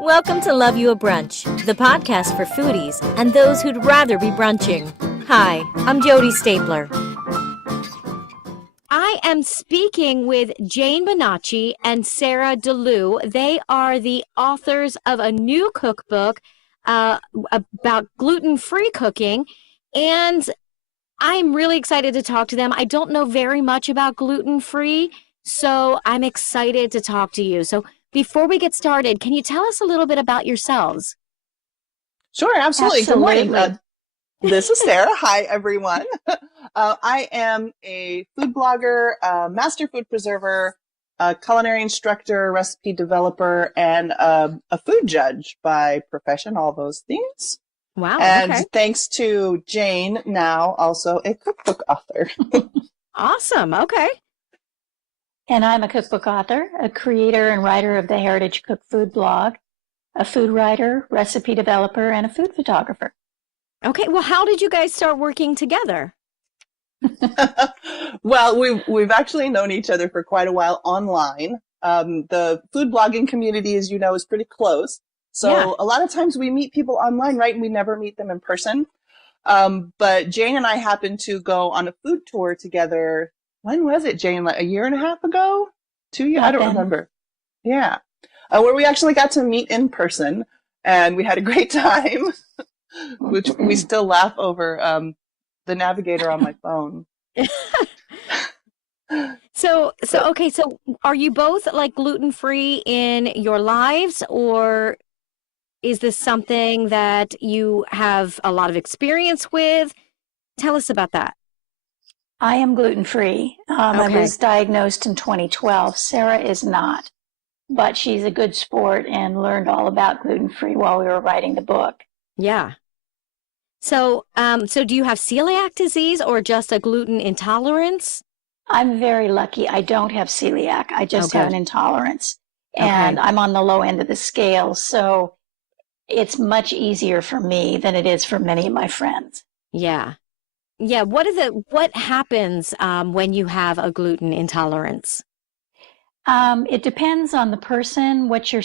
Welcome to Love You a Brunch, the podcast for foodies and those who'd rather be brunching. Hi, I'm Jody Stapler. I am speaking with Jane Bonacci and Sara Leeuw. They are the authors of a new cookbook about gluten-free cooking, and I'm really excited to talk to them. I don't know very much about gluten-free, so I'm excited to talk to you. So before we get started, can you tell us a little bit about yourselves? Sure, absolutely. Good morning. This is Sara. Hi, everyone. I am a food blogger, master food preserver, a culinary instructor, recipe developer, and a food judge by profession, all those things. Wow. And okay. Thanks to Jane, now also a cookbook author. Awesome. Okay. And I'm a cookbook author, a creator and writer of the Heritage Cook Food blog, a food writer, recipe developer, and a food photographer. Okay. Well, how did you guys start working together? Well, we've actually known each other for quite a while online. The food blogging community, as you know, is pretty close. So A lot of times we meet people online, right? And we never meet them in person. But Jane and I happened to go on a food tour together. When was it, Jane? Like a year and a half ago? 2 years? I don't remember. Yeah. Where we actually got to meet in person, and we had a great time, which we still laugh over the navigator on my phone. So are you both like gluten-free in your lives, or is this something that you have a lot of experience with? Tell us about that. I am gluten-free. I was diagnosed in 2012. Sara is not, but she's a good sport and learned all about gluten-free while we were writing the book. Yeah. So do you have celiac disease or just a gluten intolerance? I'm very lucky. I don't have celiac. I just have an intolerance. And I'm on the low end of the scale, so it's much easier for me than it is for many of my friends. Yeah. Yeah. What happens when you have a gluten intolerance? It depends on the person, what your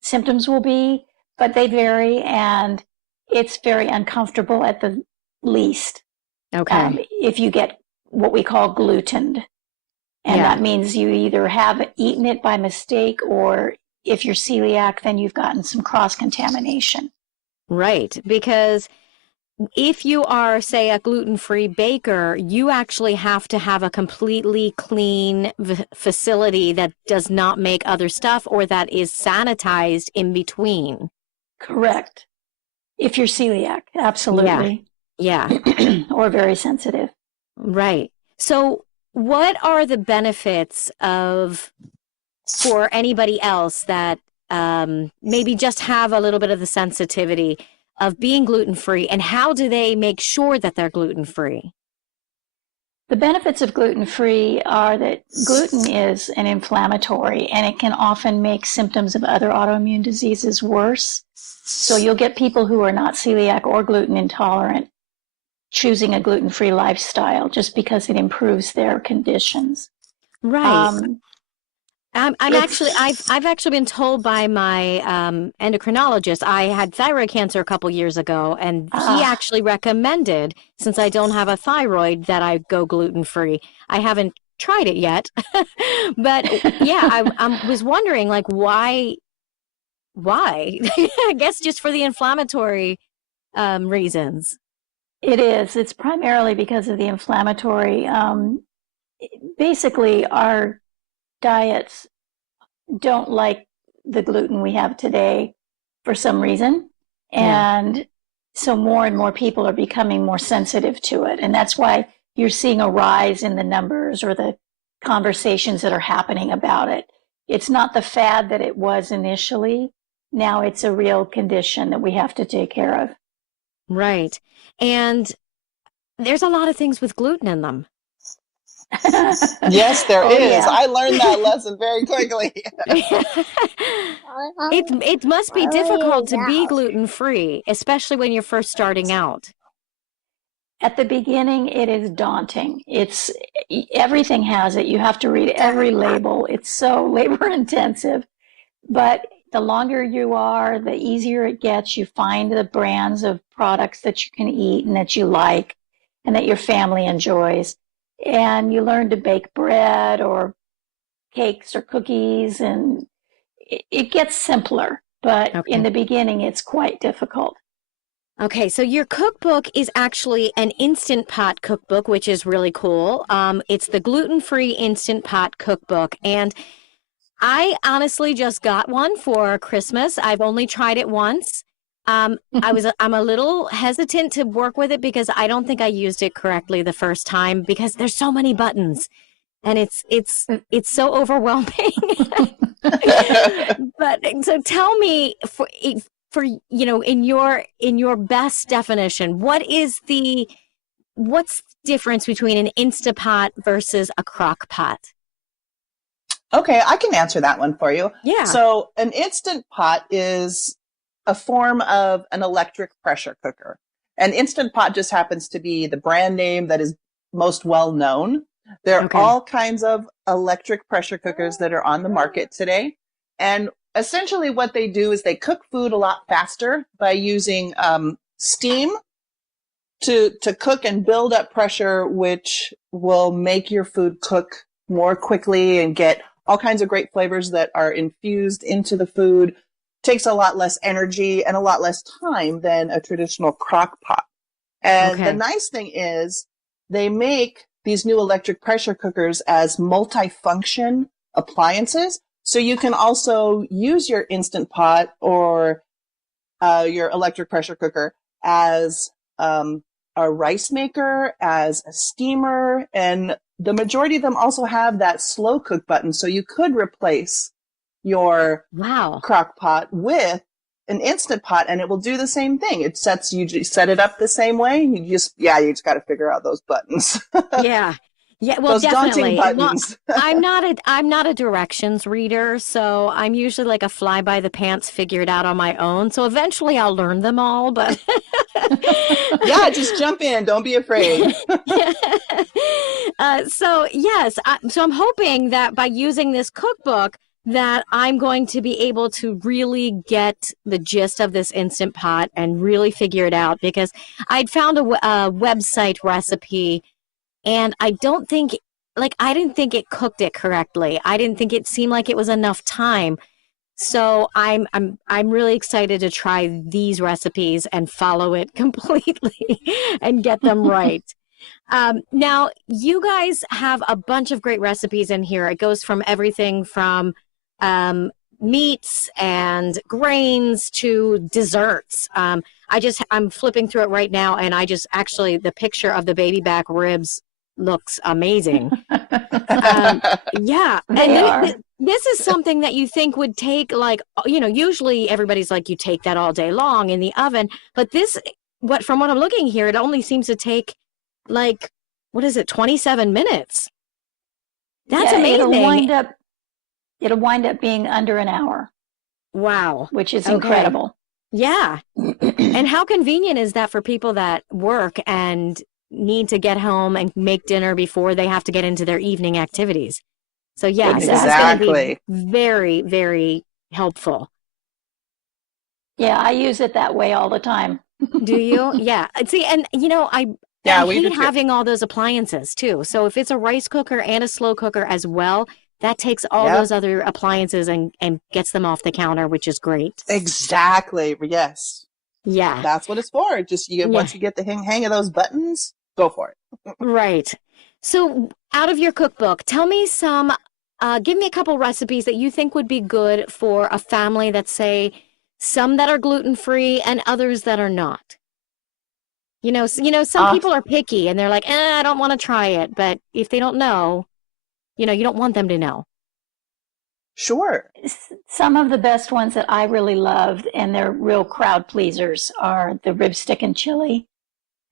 symptoms will be, but they vary, and it's very uncomfortable at the least. Okay. If you get what we call glutened, and that means you either have eaten it by mistake, or if you're celiac, then you've gotten some cross-contamination. Right, because if you are, say, a gluten-free baker, you actually have to have a completely clean facility that does not make other stuff or that is sanitized in between. Correct. If you're celiac, absolutely. Yeah. Or very sensitive. Right. So what are the benefits for anybody else that maybe just have a little bit of the sensitivity of being gluten-free, and how do they make sure that they're gluten-free? The benefits of gluten-free are that gluten is an inflammatory, and it can often make symptoms of other autoimmune diseases worse. So you'll get people who are not celiac or gluten intolerant choosing a gluten-free lifestyle just because it improves their conditions. Right. I've actually been told by my endocrinologist. I had thyroid cancer a couple years ago, and he actually recommended, since I don't have a thyroid, that I go gluten-free. I haven't tried it yet, but yeah, I was wondering, like, why? I guess just for the inflammatory reasons. It is. It's primarily because of the inflammatory. Basically, our diets don't like the gluten we have today for some reason. And so more and more people are becoming more sensitive to it. And that's why you're seeing a rise in the numbers or the conversations that are happening about it. It's not the fad that it was initially. Now it's a real condition that we have to take care of. Right. And there's a lot of things with gluten in them. Yes, there is. Yeah. I learned that lesson very quickly. It must be difficult to be gluten-free, especially when you're first starting out. At the beginning, it is daunting. Everything has it. You have to read every label. It's so labor intensive. But the longer you are, the easier it gets. You find the brands of products that you can eat and that you like and that your family enjoys. And you learn to bake bread or cakes or cookies, and it gets simpler. But in the beginning, it's quite difficult. Okay, so your cookbook is actually an Instant Pot cookbook, which is really cool. It's the Gluten-Free Instant Pot Cookbook. And I honestly just got one for Christmas. I've only tried it once. I'm a little hesitant to work with it because I don't think I used it correctly the first time because there's so many buttons and it's so overwhelming. But so tell me for in your best definition, what's the difference between an Instapot versus a crock pot? Okay, I can answer that one for you. Yeah. So an Instant Pot is a form of an electric pressure cooker. An Instant Pot just happens to be the brand name that is most well known. There are all kinds of electric pressure cookers that are on the market today. And essentially what they do is they cook food a lot faster by using steam to cook and build up pressure, which will make your food cook more quickly and get all kinds of great flavors that are infused into the food. Takes a lot less energy and a lot less time than a traditional crock pot. And the nice thing is they make these new electric pressure cookers as multifunction appliances. So you can also use your Instant Pot or your electric pressure cooker as a rice maker, as a steamer, and the majority of them also have that slow cook button. So you could replace your crock pot with an Instant Pot and it will do the same thing. You set it up the same way. You just got to figure out those buttons. Yeah, well, those definitely. daunting buttons. Well, I'm not a directions reader, so I'm usually like a fly by the pants, figure it out on my own. So eventually I'll learn them all, but yeah, just jump in. Don't be afraid. So I'm hoping that by using this cookbook that I'm going to be able to really get the gist of this Instant Pot and really figure it out because I'd found a website recipe. And I didn't think it cooked it correctly. I didn't think it seemed like it was enough time. So I'm really excited to try these recipes and follow it completely and get them right. Now, you guys have a bunch of great recipes in here. It goes from everything from meats and grains to desserts. I'm flipping through it right now, and the picture of the baby back ribs looks amazing. This is something that you think would take usually everybody's like, you take that all day long in the oven, but from what I'm looking here, it only seems to take 27 minutes. That's amazing. It'll wind up being under an hour. Wow. Which is incredible. Yeah. And how convenient is that for people that work and need to get home and make dinner before they have to get into their evening activities? So this is going to be very, very helpful. Yeah, I use it that way all the time. Do you? Yeah. See, and I hate having all those appliances too. So if it's a rice cooker and a slow cooker as well, that takes all those other appliances and gets them off the counter, which is great. Exactly. Yes. Yeah. That's what it's for. Just once you get the hang of those buttons, go for it. Right. So out of your cookbook, tell me give me a couple recipes that you think would be good for a family that say some that are gluten-free and others that are not. Some people are picky and they're like, I don't want to try it. But if they don't know, you don't want them to know. Sure. Some of the best ones that I really loved, and they're real crowd pleasers, are the rib stick and chili,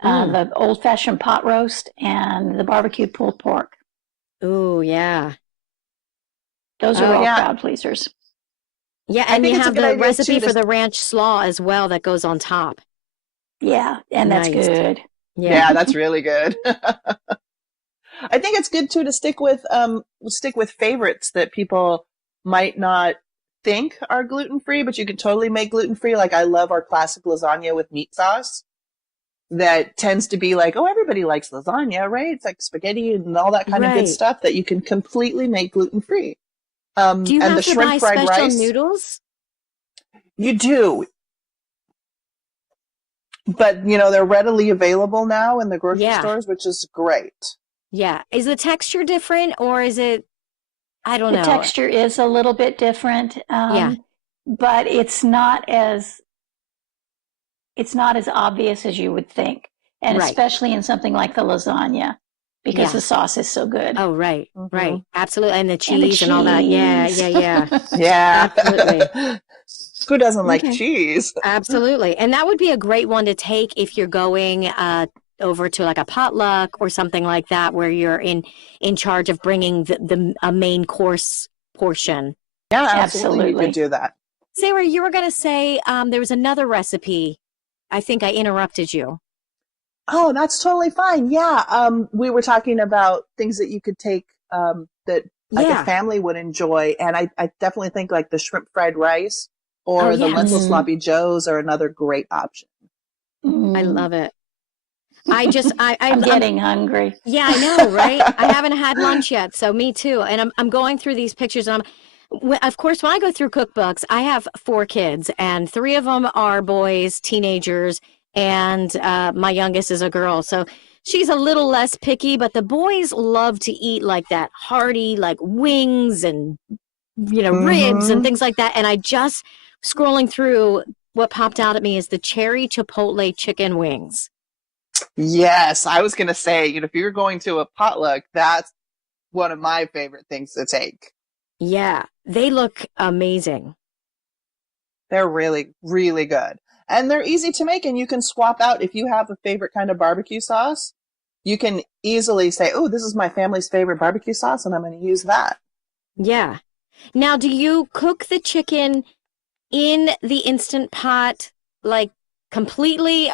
the old-fashioned pot roast, and the barbecued pulled pork. Ooh, yeah. Those are all crowd pleasers. Yeah, and you have the recipe for the ranch slaw as well that goes on top. Yeah, and that's good. Yeah, that's really good. I think it's good too to stick with favorites that people might not think are gluten-free, but you can totally make gluten-free. Like I love our classic lasagna with meat sauce. That tends to be like, oh, everybody likes lasagna, right? It's like spaghetti and all that kind of good stuff that you can completely make gluten-free. Do you And have the to shrimp buy fried special rice, noodles? you do. But, they're readily available now in the grocery stores, which is great. Yeah. Is the texture different or is it, I don't know. The texture is a little bit different, but it's not as obvious as you would think. And especially in something like the lasagna, because the sauce is so good. Oh, right, right. Absolutely. And the cheese And the and all that. Yeah. Yeah. Absolutely. Who doesn't like cheese? Absolutely. And that would be a great one to take if you're going over to like a potluck or something like that, where you're in charge of bringing a main course portion. Yeah, absolutely. You could do that. Sara, you were going to say there was another recipe. I think I interrupted you. Oh, that's totally fine. Yeah. We were talking about things that you could take that like a family would enjoy. And I definitely think like the shrimp fried rice or the lentil sloppy joes are another great option. I love it. I'm getting hungry. Yeah, I know, right? I haven't had lunch yet, so me too. And I'm going through these pictures, and of course, when I go through cookbooks, I have 4 kids, and 3 of them are boys, teenagers, and my youngest is a girl. So she's a little less picky, but the boys love to eat like that hearty, like wings and, ribs and things like that. And I just scrolling through, what popped out at me is the cherry chipotle chicken wings. Yes, I was going to say, if you're going to a potluck, that's one of my favorite things to take. Yeah, they look amazing. They're really, really good. And they're easy to make, and you can swap out if you have a favorite kind of barbecue sauce. You can easily say, oh, this is my family's favorite barbecue sauce, and I'm going to use that. Yeah. Now, do you cook the chicken in the Instant Pot, like completely?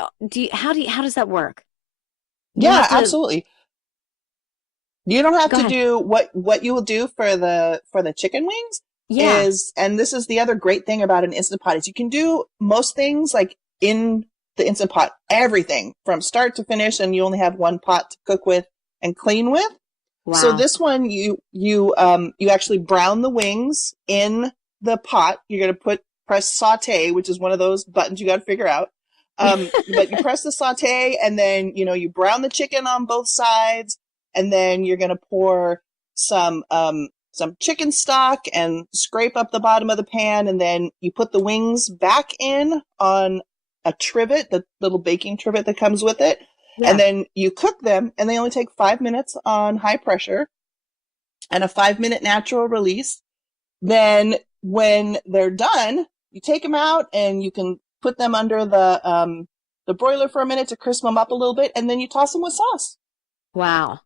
How does that work? Yeah, absolutely. You don't have to do what you will do for the chicken wings. Yeah. And this is the other great thing about an Instant Pot is you can do most things like in the Instant Pot, everything from start to finish, and you only have one pot to cook with and clean with. Wow. So this one, you actually brown the wings in the pot. You're going to press saute, which is one of those buttons you got to figure out. But you press the saute, and then, you brown the chicken on both sides, and then you're going to pour some chicken stock and scrape up the bottom of the pan, and then you put the wings back in on a trivet, the little baking trivet that comes with it. Yeah. And then you cook them, and they only take 5 minutes on high pressure and a 5-minute natural release. Then when they're done, you take them out and you can put them under the broiler for a minute to crisp them up a little bit, and then you toss them with sauce. Wow.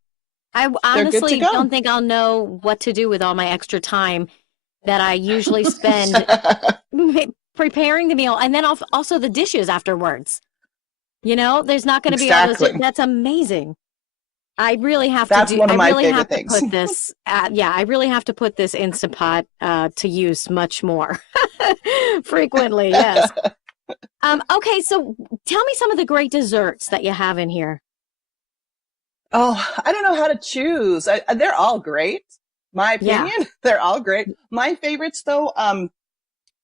I honestly don't think I'll know what to do with all my extra time that I usually spend preparing the meal, and then also the dishes afterwards. There's not going to be all those. That's amazing. I really have That's one of my favorite things. Put this. I really have to put this Instant Pot to use much more frequently. Yes. Okay, so tell me some of the great desserts that you have in here. Oh, I don't know how to choose. They're all great. My opinion, they're all great. My favorites, though,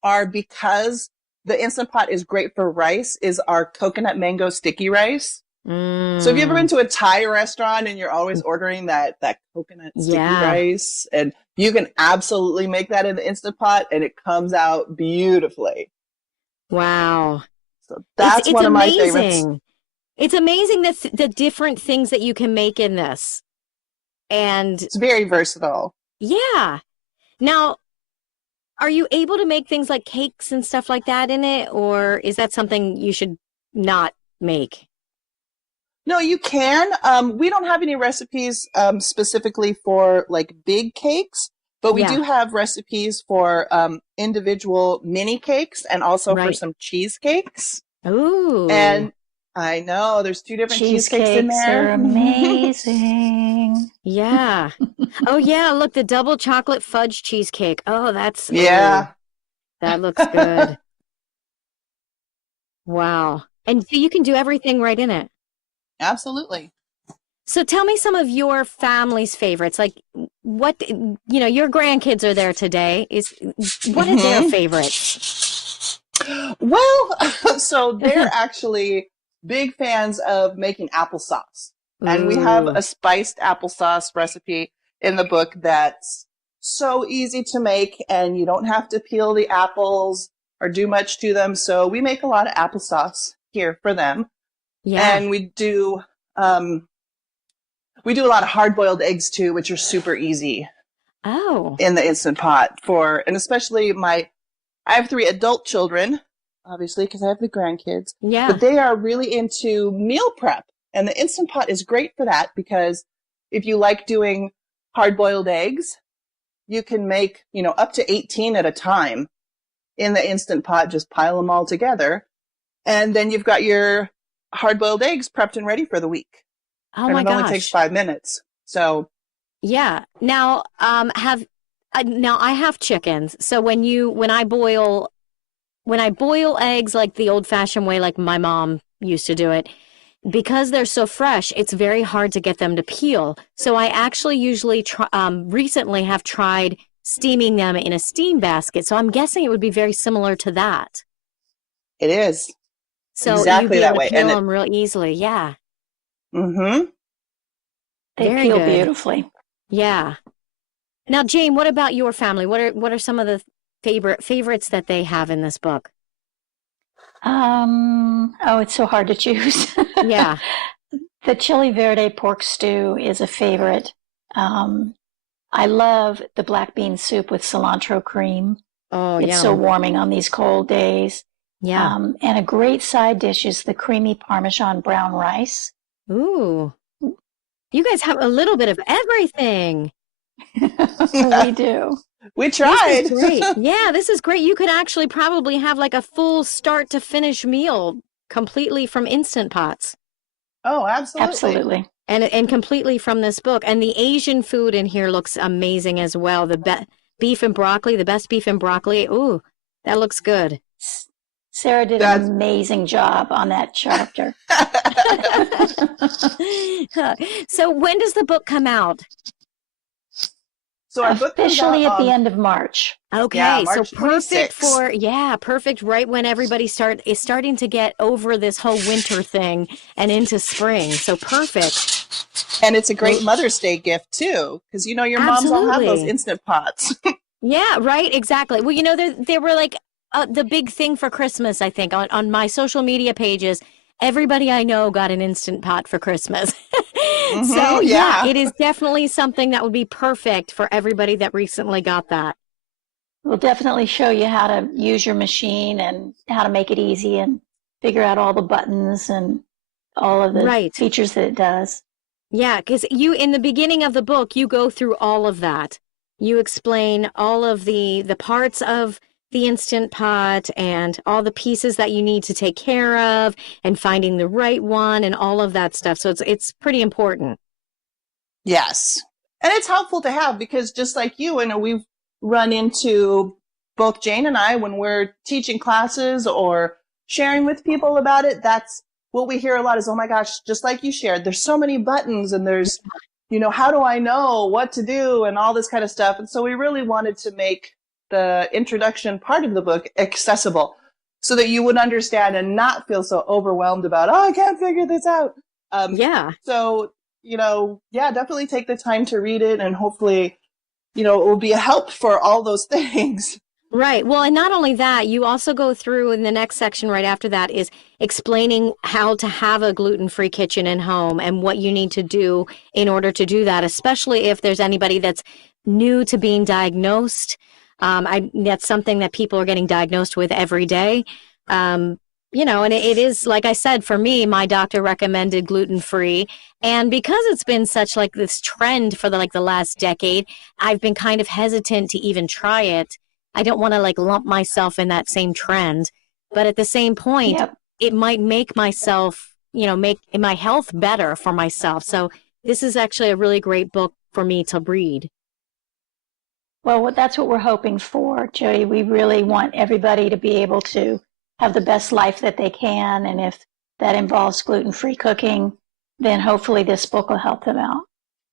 are because the Instant Pot is great for rice, is our coconut mango sticky rice. So have you ever been to a Thai restaurant and you're always ordering that coconut sticky rice? And you can absolutely make that in the Instant Pot, and it comes out beautifully. Wow. So that's one of my favorites. It's amazing the different things that you can make in this. And it's very versatile. Yeah. Now, are you able to make things like cakes and stuff like that in it, or is that something you should not make? No, you can. We don't have any recipes specifically for like big cakes, but we do have recipes for individual mini cakes and also for some cheesecakes. Ooh. And I know there's 2 different cheesecakes in there. Are amazing. Yeah. Oh yeah, look, the double chocolate fudge cheesecake. Oh, that's yeah. That looks good. Wow. And so you can do everything right in it. Absolutely. So tell me some of your family's favorites. Like what, your grandkids are there today. What are their favorites? Well, so they're actually big fans of making applesauce. And we have Ooh. a spiced applesauce recipe in the book that's so easy to make, and you don't have to peel the apples or do much to them. So we make a lot of applesauce here for them. Yeah. And we do a lot of hard-boiled eggs too, which are super easy. Oh. In the Instant Pot and especially I have 3 adult children, obviously, because I have the grandkids. Yeah. But they are really into meal prep. And the Instant Pot is great for that because if you like doing hard-boiled eggs, you can make, up to 18 at a time in the Instant Pot, just pile them all together. And then you've got your hard-boiled eggs prepped and ready for the week. Oh and my it gosh. only takes 5 minutes. So yeah. Now, now I have chickens. So when I boil eggs like the old-fashioned way, like my mom used to do it, because they're so fresh, it's very hard to get them to peel. So I actually usually recently have tried steaming them in a steam basket. So I'm guessing it would be very similar to that. it is. So exactly you'd be that able way. to peel them real easily. Yeah. Mm-hmm. They Very peel good. beautifully. Yeah. Now, Jane, what about your family? What are some of the favorites that they have in this book? It's so hard to choose. Yeah. The chili verde pork stew is a favorite. I love the black bean soup with cilantro cream. Oh, it's yum. so warming on these cold days. Yeah. And a great side dish is the creamy Parmesan brown rice. Ooh. You guys have a little bit of everything. We do. We tried. This is great. Yeah, this is great. You could actually probably have like a full start to finish meal completely from Instant Pots. Oh, absolutely. Absolutely. And completely from this book. And the Asian food in here looks amazing as well. The beef and broccoli, the best beef and broccoli. Ooh, that looks good. Sarah did an amazing job on that chapter. So when does the book come out? So our book comes Officially out at the end of March. Okay, yeah, March so perfect 26th. perfect right when everybody is starting to get over this whole winter thing and into spring. So perfect. And it's a great Mother's Day gift too, because your moms all have those Instant Pots. Yeah, right, exactly. Well, they were like the big thing for Christmas, I think, on my social media pages. Everybody I know got an Instant Pot for Christmas. So, yeah, it is definitely something that would be perfect for everybody that recently got that. We'll definitely show you how to use your machine and how to make it easy and figure out all the buttons and all of the features that it does. Yeah, because in the beginning of the book, you go through all of that. You explain all of the parts of the Instant Pot and all the pieces that you need to take care of and finding the right one and all of that stuff. So it's pretty important. Yes. And it's helpful to have because just like you, we've run into both Jane and I when we're teaching classes or sharing with people about it. That's what we hear a lot is, oh my gosh, just like you shared, there's so many buttons and there's, how do I know what to do and all this kind of stuff. And so we really wanted to make the introduction part of the book accessible so that you would understand and not feel so overwhelmed about, oh, I can't figure this out. So, definitely take the time to read it and hopefully, it will be a help for all those things. Right. Well, and not only that, you also go through in the next section right after that is explaining how to have a gluten-free kitchen in home and what you need to do in order to do that, especially if there's anybody that's new to being diagnosed. That's something that people are getting diagnosed with every day. And it is, like I said, for me, my doctor recommended gluten-free. And because it's been such like this trend for the last decade, I've been kind of hesitant to even try it. I don't want to lump myself in that same trend. But at the same point, it might make myself, make my health better for myself. So this is actually a really great book for me to read. Well, that's what we're hoping for, Jody. We really want everybody to be able to have the best life that they can. And if that involves gluten-free cooking, then hopefully this book will help them out.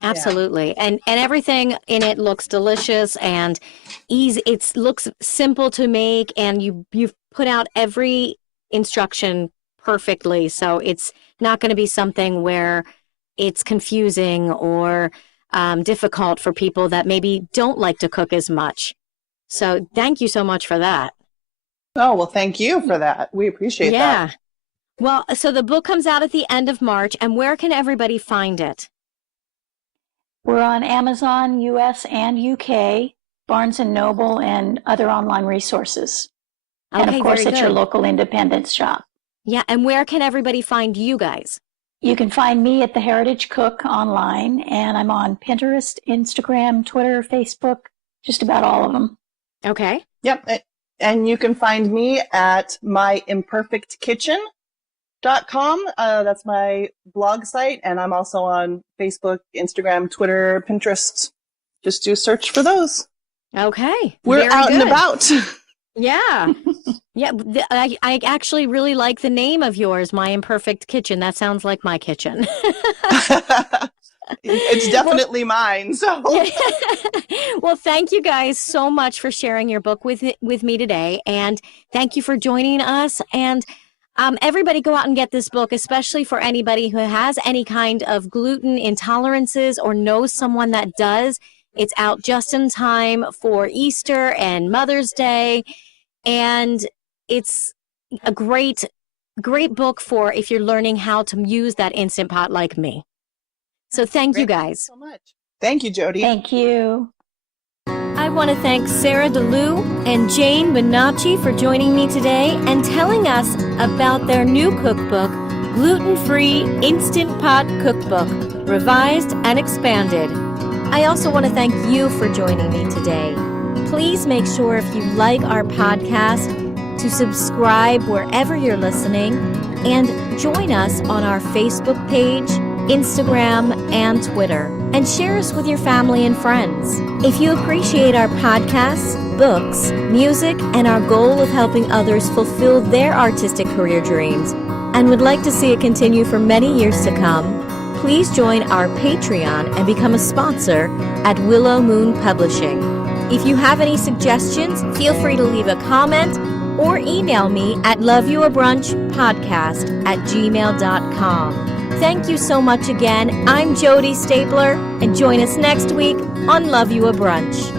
Absolutely. Yeah. And everything in it looks delicious and easy. It looks simple to make, and you've put out every instruction perfectly. So it's not going to be something where it's confusing or difficult for people that maybe don't like to cook as much. So thank you so much for that. Oh, well, thank you for that. We appreciate that. Yeah. Well, so the book comes out at the end of March, and where can everybody find it? We're on Amazon, US and UK, Barnes & Noble, and other online resources. Okay, and of course, at your local independent shop. Yeah, and where can everybody find you guys? You can find me at The Heritage Cook online, and I'm on Pinterest, Instagram, Twitter, Facebook, just about all of them. Okay. Yep, and you can find me at myimperfectkitchen.com. That's my blog site, and I'm also on Facebook, Instagram, Twitter, Pinterest. Just do search for those. Okay. We're very out good. and about. Yeah. Yeah. I actually really like the name of yours, My Imperfect Kitchen. That sounds like my kitchen. It's definitely mine. So. Well, thank you guys so much for sharing your book with me today. And thank you for joining us. And everybody go out and get this book, especially for anybody who has any kind of gluten intolerances or knows someone that does. It's out just in time for Easter and Mother's Day. And it's a great book for if you're learning how to use that Instant Pot like me. So thank you guys. Thank you so much. Thank you, Jody. Thank you. I want to thank Sara Leeuw and Jane Bonacci for joining me today and telling us about their new cookbook, Gluten-Free Instant Pot Cookbook, revised and expanded. I also want to thank you for joining me today. Please make sure if you like our podcast to subscribe wherever you're listening and join us on our Facebook page, Instagram, and Twitter, and share us with your family and friends. If you appreciate our podcasts, books, music, and our goal of helping others fulfill their artistic career dreams, and would like to see it continue for many years to come, please join our Patreon and become a sponsor at Willow Moon Publishing. If you have any suggestions, feel free to leave a comment or email me at loveyouabrunchpodcast@gmail.com. Thank you so much again. I'm Jody Stapler, and join us next week on Love You a Brunch.